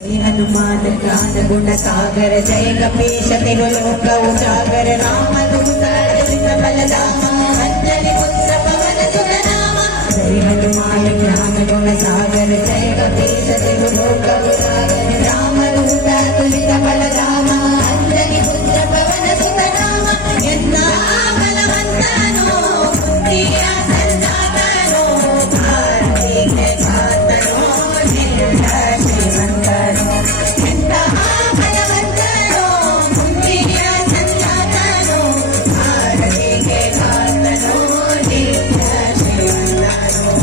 हनुमान ज्ञान गुण सागर जय कपीश तिरुलोक उजागर रामदूत बलधाम अंजलि पुत्र पवन सुत नाम। जय हनुमान ज्ञान गुण सागर जय कपीश तिरुलोक उजागर रामदूत तुलित बलधाम अंजलि पुत्र पवन सुत नाम। यन्ना बलवन्तनो बुद्धिय संजातनो कार्तिक छातनो निर्भय श्रीमन्तनो। यन्ना बलवन्तनो बुद्धिय संजातनो कार्तिक छातनो निर्भय श्रीमन्तनो।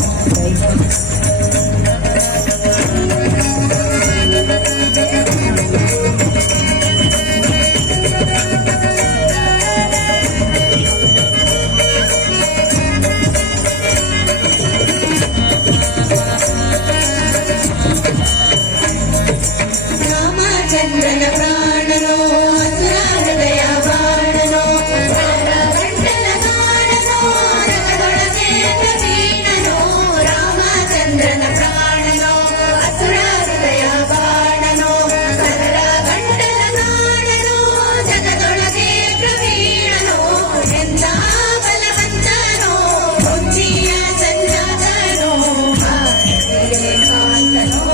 ರಾಮಚಂದ್ರನ ಪ್ರಾಣನೋ ಅಸುರ ಹೃದಯ ಬಾಣನೋ ಗಂಟಲ ಕಾಣನೋ ರಗದೊಳಗೆ ಪ್ರವೀಣನೋ। ರಾಮಚಂದ್ರನ ಪ್ರಾಣನೋ ಅಸುರ ಹೃದಯ ಬಾಣನೋ ಸರಳ ಗಂಟಲ ಕಾಣನೋ ಜಗದೊಳಗೆ ಪ್ರವೀಣನೋ। ಎಂಥ ಬಲವಂತನೋ ಬುದ್ಧಿಯ ಸಂಜಾತನೋ ಕಾಂತನೋ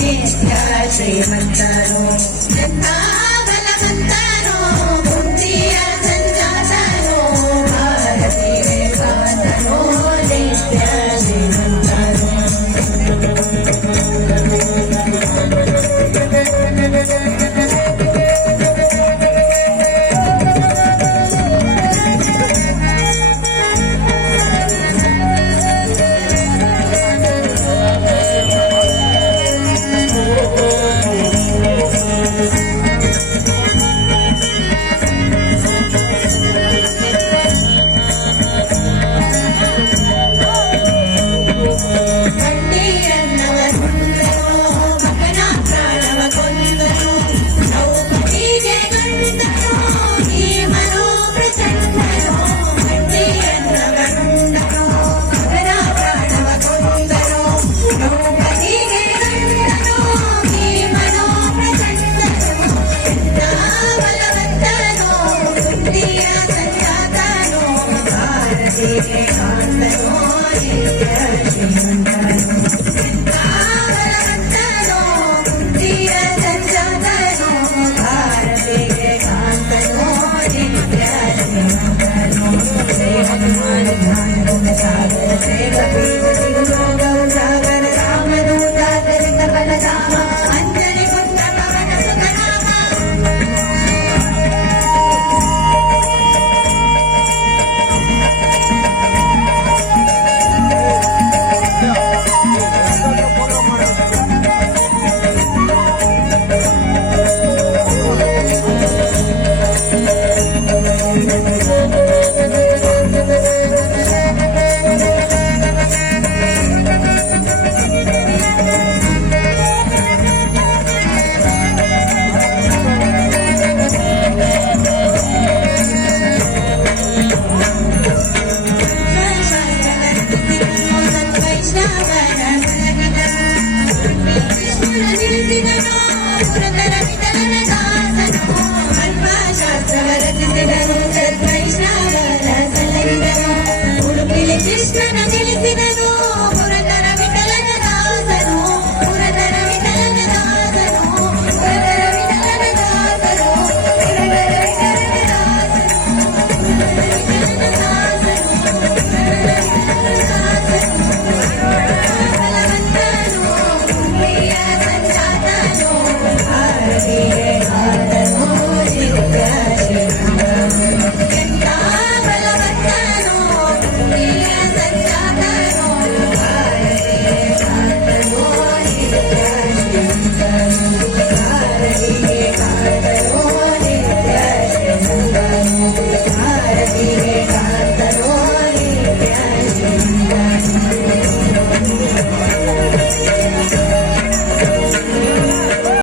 ನಿತ್ಯ ಶ್ರೀಮಂತನೋ।